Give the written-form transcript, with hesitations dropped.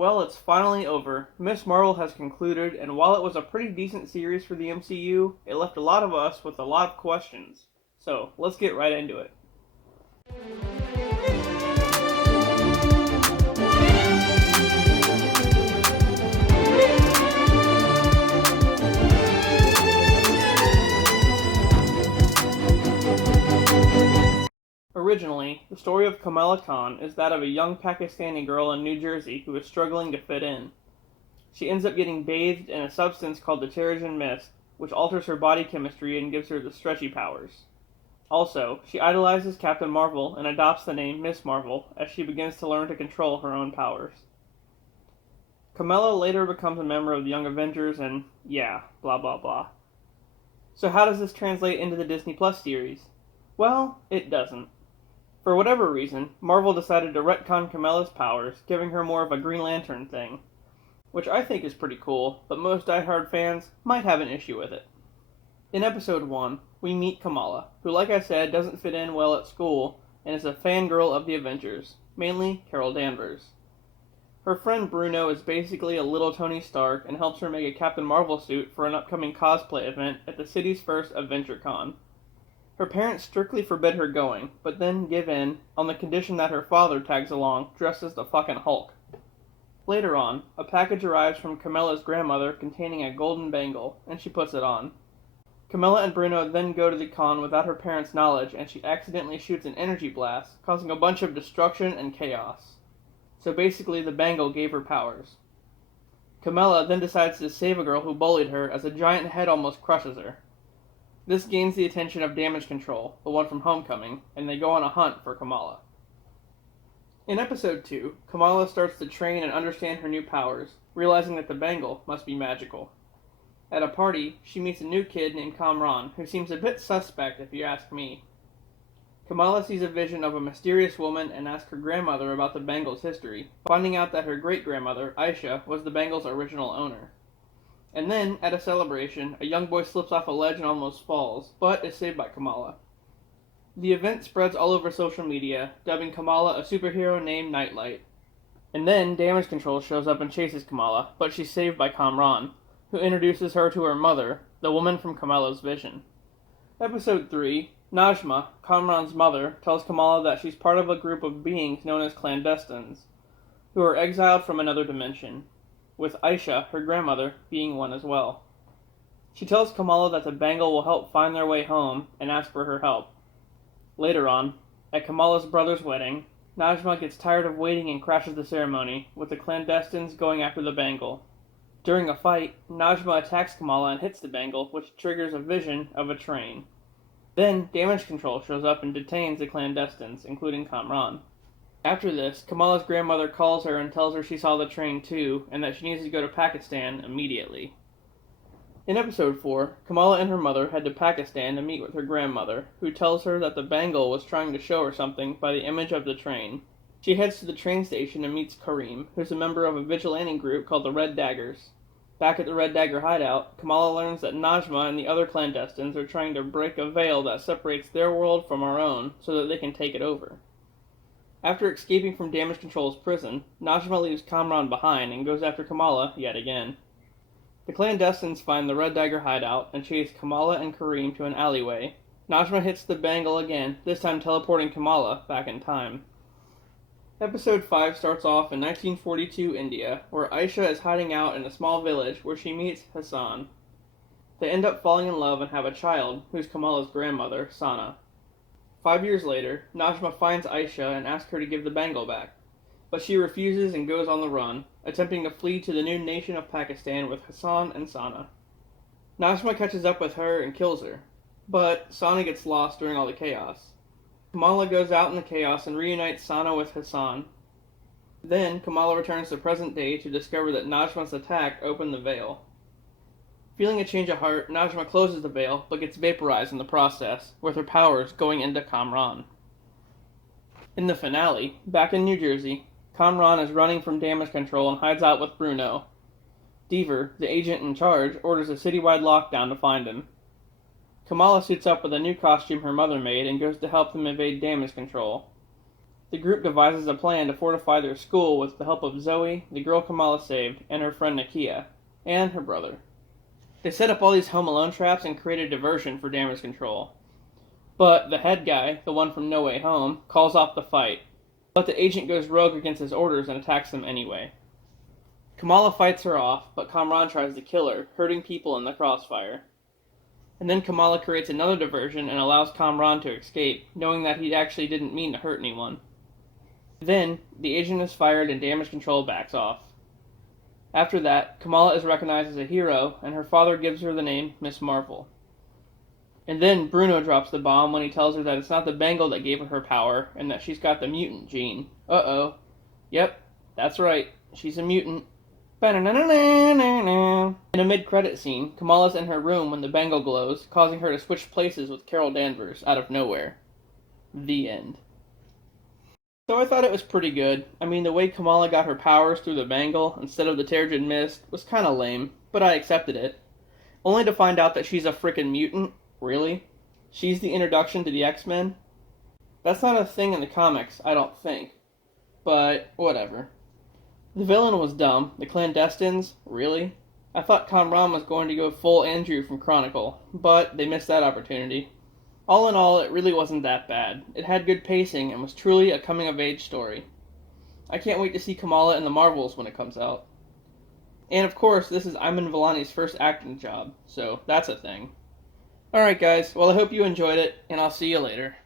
Well, it's finally over. Miss Marvel has concluded, and while it was a pretty decent series for the MCU, it left a lot of us with a lot of questions. So, let's get right into it. Originally, the story of Kamala Khan is that of a young Pakistani girl in New Jersey who is struggling to fit in. She ends up getting bathed in a substance called the Terrigen Mist, which alters her body chemistry and gives her the stretchy powers. Also, she idolizes Captain Marvel and adopts the name Miss Marvel as she begins to learn to control her own powers. Kamala later becomes a member of the Young Avengers and blah blah blah. So how does this translate into the Disney Plus series? Well, it doesn't. For whatever reason, Marvel decided to retcon Kamala's powers, giving her more of a Green Lantern thing, which I think is pretty cool, but most diehard fans might have an issue with it. In episode 1, we meet Kamala, who, like I said, doesn't fit in well at school, and is a fangirl of the Avengers, mainly Carol Danvers. Her friend Bruno is basically a little Tony Stark and helps her make a Captain Marvel suit for an upcoming cosplay event at the city's first AdventureCon. Her parents strictly forbid her going, but then give in on the condition that her father tags along dressed as the fucking Hulk. Later on, a package arrives from Kamala's grandmother containing a golden bangle, and she puts it on. Kamala and Bruno then go to the con without her parents' knowledge, and she accidentally shoots an energy blast, causing a bunch of destruction and chaos. So basically, the bangle gave her powers. Kamala then decides to save a girl who bullied her as a giant head almost crushes her. This gains the attention of Damage Control, the one from Homecoming, and they go on a hunt for Kamala. In episode 2, Kamala starts to train and understand her new powers, realizing that the bangle must be magical. At a party, she meets a new kid named Kamran, who seems a bit suspect if you ask me. Kamala sees a vision of a mysterious woman and asks her grandmother about the bangle's history, finding out that her great-grandmother, Aisha, was the bangle's original owner. And then, at a celebration, a young boy slips off a ledge and almost falls, but is saved by Kamala. The event spreads all over social media, dubbing Kamala a superhero named Nightlight. And then, Damage Control shows up and chases Kamala, but she's saved by Kamran, who introduces her to her mother, the woman from Kamala's vision. Episode 3, Najma, Kamran's mother, tells Kamala that she's part of a group of beings known as clandestines, who are exiled from another dimension, with Aisha, her grandmother, being one as well. She tells Kamala that the bangle will help find their way home and asks for her help. Later on, at Kamala's brother's wedding, Najma gets tired of waiting and crashes the ceremony, with the clandestines going after the bangle. During a fight, Najma attacks Kamala and hits the bangle, which triggers a vision of a train. Then, Damage Control shows up and detains the clandestines, including Kamran. After this, Kamala's grandmother calls her and tells her she saw the train too, and that she needs to go to Pakistan immediately. In episode 4, Kamala and her mother head to Pakistan to meet with her grandmother, who tells her that the bangle was trying to show her something by the image of the train. She heads to the train station and meets Kareem, who's a member of a vigilante group called the Red Daggers. Back at the Red Dagger hideout, Kamala learns that Najma and the other clandestines are trying to break a veil that separates their world from our own so that they can take it over. After escaping from Damage Control's prison, Najma leaves Kamran behind and goes after Kamala yet again. The clandestines find the Red Dagger hideout and chase Kamala and Kareem to an alleyway. Najma hits the bangle again, this time teleporting Kamala back in time. Episode 5 starts off in 1942 India, where Aisha is hiding out in a small village where she meets Hassan. They end up falling in love and have a child, who's Kamala's grandmother, Sana. 5 years later, Najma finds Aisha and asks her to give the bangle back, but she refuses and goes on the run, attempting to flee to the new nation of Pakistan with Hassan and Sana. Najma catches up with her and kills her, but Sana gets lost during all the chaos. Kamala goes out in the chaos and reunites Sana with Hassan. Then, Kamala returns to present day to discover that Najma's attack opened the veil. Feeling a change of heart, Najma closes the veil, but gets vaporized in the process, with her powers going into Kamran. In the finale, back in New Jersey, Kamran is running from Damage Control and hides out with Bruno. Deaver, the agent in charge, orders a citywide lockdown to find him. Kamala suits up with a new costume her mother made and goes to help them evade Damage Control. The group devises a plan to fortify their school with the help of Zoe, the girl Kamala saved, and her friend Nakia, and her brother. They set up all these Home Alone traps and create a diversion for damage control. But the head guy, the one from No Way Home, calls off the fight. But the agent goes rogue against his orders and attacks them anyway. Kamala fights her off, but Kamran tries to kill her, hurting people in the crossfire. And then Kamala creates another diversion and allows Kamran to escape, knowing that he actually didn't mean to hurt anyone. Then, the agent is fired and damage control backs off. After that, Kamala is recognized as a hero, and her father gives her the name Miss Marvel. And then Bruno drops the bomb when he tells her that it's not the bangle that gave her power, and that she's got the mutant gene. Uh-oh. Yep, that's right. She's a mutant. In a mid-credit scene, Kamala's in her room when the bangle glows, causing her to switch places with Carol Danvers out of nowhere. The end. So I thought it was pretty good. I mean, the way Kamala got her powers through the bangle instead of the Terrigen Mist was kinda lame, but I accepted it. Only to find out that she's a frickin' mutant. Really? She's the introduction to the X-Men? That's not a thing in the comics, I don't think. But, whatever. The villain was dumb. The clandestines? Really? I thought Kamran was going to go full Andrew from Chronicle, but they missed that opportunity. All in all, it really wasn't that bad. It had good pacing and was truly a coming-of-age story. I can't wait to see Kamala in the Marvels when it comes out. And of course, this is Iman Vellani's first acting job, so that's a thing. Alright guys, well I hope you enjoyed it, and I'll see you later.